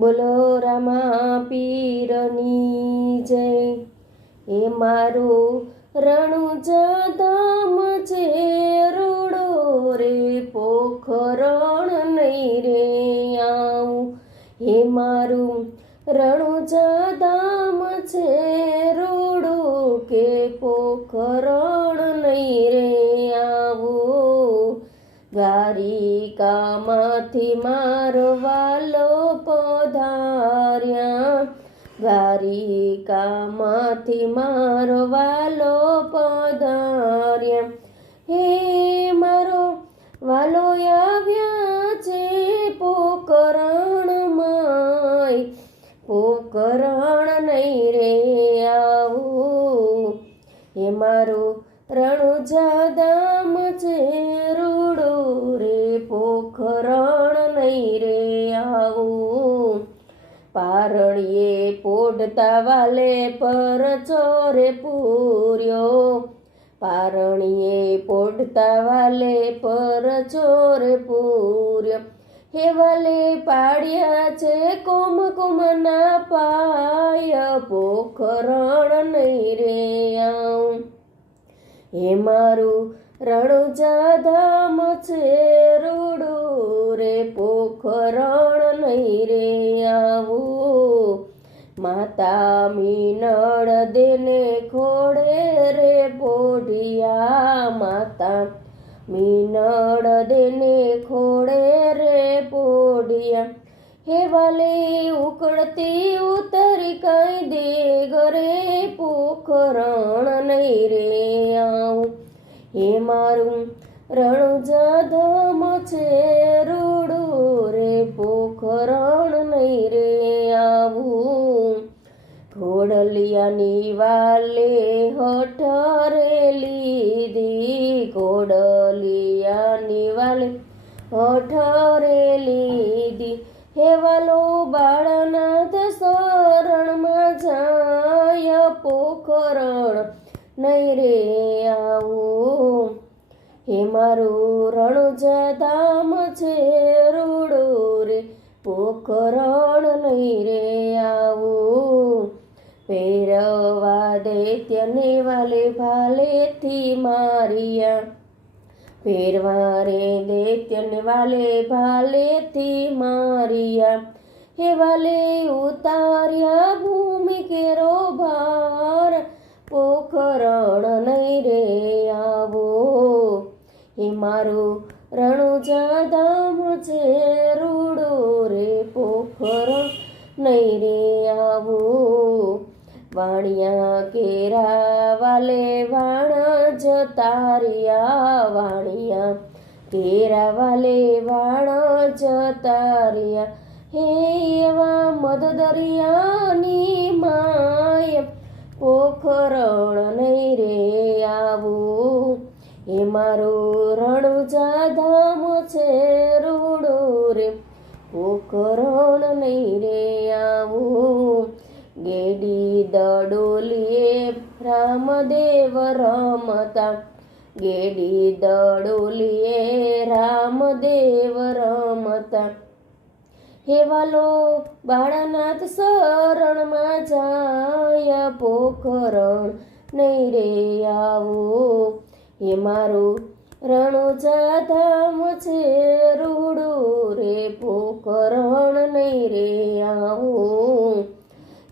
બોલો રામા પીરની જય। એ મારું રણુજા ધામ છે, રૂડો રે પોખરણ નહીં રે આવું। હે મારું રણુજા ધામ છે, રૂડું કે પોખરણ નહીં રે આવું। દ્વારિકામાંથી મારો વાલો પધાર્યા, દ્વારિકામાંથી મારો વાલો પધાર્યા। હે મારો વાલો આવ્યા છે પોકરણમાં, પોકરણ નહીં રે આવું। હે મારું રણુજા ધામ છે, રૂડું રે પોખરણ નહીં રે આવું। પારણીએ પોઢતા વાલે પર ચોરે પૂર્યો, પારણીએ પોઢતા વાલે પર ચોરે પૂર્યો। હે વાલે પાડ્યા છે કુમકુમના પાય, પોખરણ નહીં રે આવું। હે મારું રણુજા ધામ છે, રૂડું રે પોખરણ નહીં રે આવું। માતા મીનળ દેને ખોડે રે પોઢિયા, માતા મીનળ દેને ખોડે રે પોઢિયા। હે વાલે ઉકળતી ઉતરી કઈ દે ઘરે, પોખરણ નહીં રે આવું। હે મારું રણુજા ધામ છે, રૂડું રે પોખરણ નહીં રે આવું। ઘોડલિયાની વાલે હઠરે લીધી, ઘોડલિયાની વાલે હઠરે લીધી। હે વાલો બાળનાથ શરણમાં જાય, પોખરણ નહીં રે આવું। હે મારું રણુજા ધામ છે, રૂડું રે પોખરણ નહીં રે આવું। પહેરવા દૈત્યને વાલે ભાલેથી માર્યા, પહેરવા રે દૈત્યને વાલે ભાલેથી માર્યા। હે વાલે ઉતાર્યા ભૂમિ કેરો ભાર, પોખરણ નહીં રે આવું। હે મારું રણુજા ધામ છે, રૂડું રે પોખરણ નહીં રે આવું। વાણિયા કેરા વાલે વાણ જતા રહ્યા, વાણિયા કેરા વાલે વાણ જતા રહ્યા। હે એવા મદ દરિયાની માય, પોખરણ નહીં રે આવું। હે મારું રણુજા ધામ છે, રૂડું રે પોખરણ નહીં રે આવું। ગેડી દડોલીએ રામદેવ રમતા, ગેડી દડોલીએ રામદેવ રમતા। હે વાલો બાળનાથ શરણમાં જાય, પોખરણ નહીં રે આવું। હે મારું રણુજા ધામ છે, રૂડું રે પોખરણ નહીં રે આવું।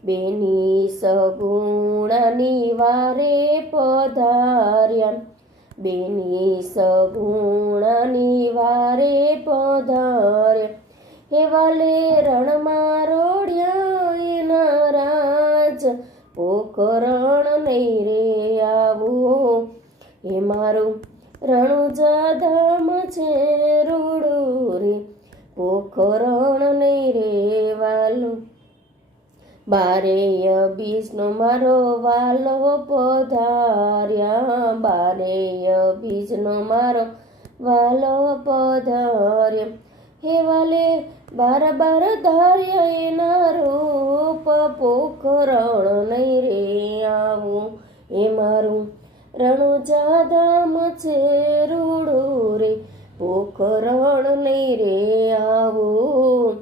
બેની સગુણાની વારે પધાર્યા, બેની સગુણાની વારે પધાર્યા। હે વાલે રણમાં રોડ્યા એના રાજ, પોખરણ નહીં રે આવું। હે મારું રણુજા ધામ છે, રૂડું રે પોખરણ નહીં રે વાલો। બારેય બીજનો મારો વાલો પધાર્યા, બારેય બીજનો મારો વાલો પધાર્યો। હે વાલે બાર બાર ધાર્યા એના રૂપ, પોખરણ નહીં રે આવું। હે મારું રણુજા ધામ છે, રૂડું રે પોખરણ નહીં રે આવું।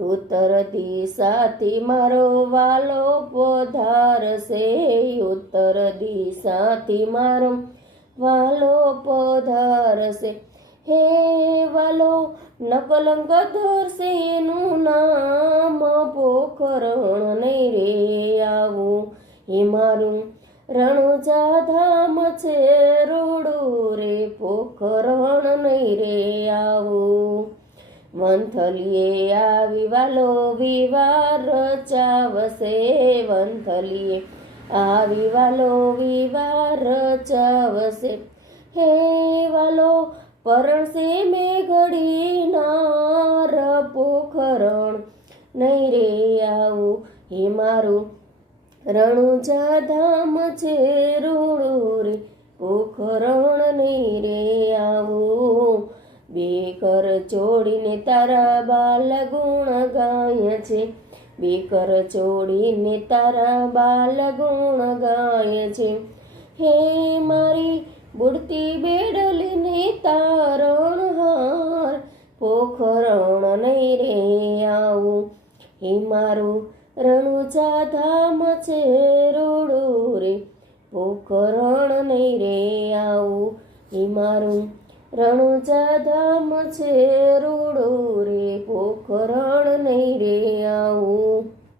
ઉત્તર દિશાથી મારો વાલો પધારશે, ઉત્તર દિશાથી મારો વાલો પધારશે. હે વાલો નકલંક ધરશે, એનું નામ પોખરણ નહીં રે આવું. એ મારું રણુજા ધામ છે, રૂડું રે પોખરણ નહીં રે આવું. વંથલીએ આવી વાલો વિવાર રચાવશે, વંથલીએ આવી વાલો વિવાર રચાવશે. હે વાલો પરણશે મેઘડી નાર, પોખરણ નહીં રે આવું. હે મારું રણુજા ધામ છે, રૂડું રે પોખરણ નહીં રે આવું. બે કર જોડીને તારા બાલ ગુણ ગાય છે, બે કર જોડીને તારા બાલ ગુણ ગાય છે. હે મારી બુડતી બેડલીને તારણ હાર, પોખરણ નહીં રે આવું. હે મારું રણુજા ધામ છે, રૂડું રે પોખરણ નહીં રે આવું. હે મારું રણુજા ધામ છે, રૂડું રે પોખરણ નહીં રે આવું.